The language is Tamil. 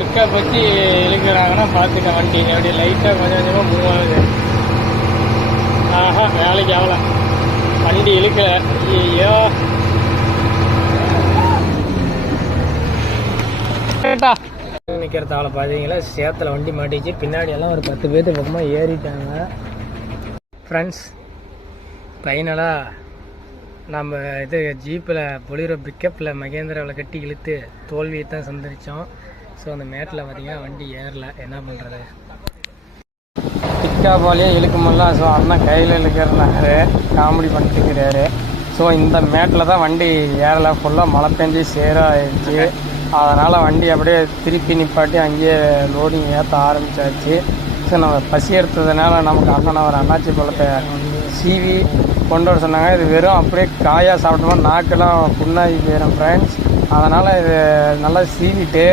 பிக்கப் வச்சு இழுக்கிறாங்கன்னா பார்த்துக்க வண்டி அப்படியே லைட்டாக கொஞ்சம் கொஞ்சமாக மூவ் ஆகுது. ஆஹா வேலைக்கு ஆகல, வண்டி இழுக்கலை. ஐயோ நிற்கிறதால பார்த்தீங்களா, சேத்துல வண்டி மாட்டிச்சு. பின்னாடி எல்லாம் ஒரு 10 பேர்த்து பக்கமாக ஏறிட்டாங்க. ஃப்ரெண்ட்ஸ், ஃபைனலாக நம்ம இது ஜீப்பில் பொலிரோ பிக்கப்பில் மகேந்திராவில் கட்டி இழுத்து தோல்வியை தான் சந்திரித்தோம். ஸோ அந்த மேட்டில் பார்த்தீங்கன்னா வண்டி ஏறல, என்ன பண்ணுறது. பிக்கப்பாலேயே இழுக்கும்போதெல்லாம் ஸோ அண்ணன் கையில் இழுக்கிறாரு, காமெடி பண்ணிட்டுக்கிறாரு. ஸோ இந்த மேட்டில் தான் வண்டி ஏறலை, ஃபுல்லாக மழை பெஞ்சி சேராகிடுச்சு. அதனால் வண்டி அப்படியே திருப்பி நிப்பாட்டி அங்கேயே லோடிங் ஏற்ற ஆரம்பித்தாச்சு. ஸோ நம்ம பசி எடுத்ததுனால நமக்கு அண்ணன் ஒரு அண்ணாச்சி பழத்தை சீவி கொண்டு வர சொன்னாங்க. இது வெறும் அப்படியே காயாக சாப்பிட்டோம்னா நாக்கெல்லாம் புண்ணாகி போயிடும் ஃப்ரெண்ட்ஸ். அதனால் இது நல்லா சீவிட்டு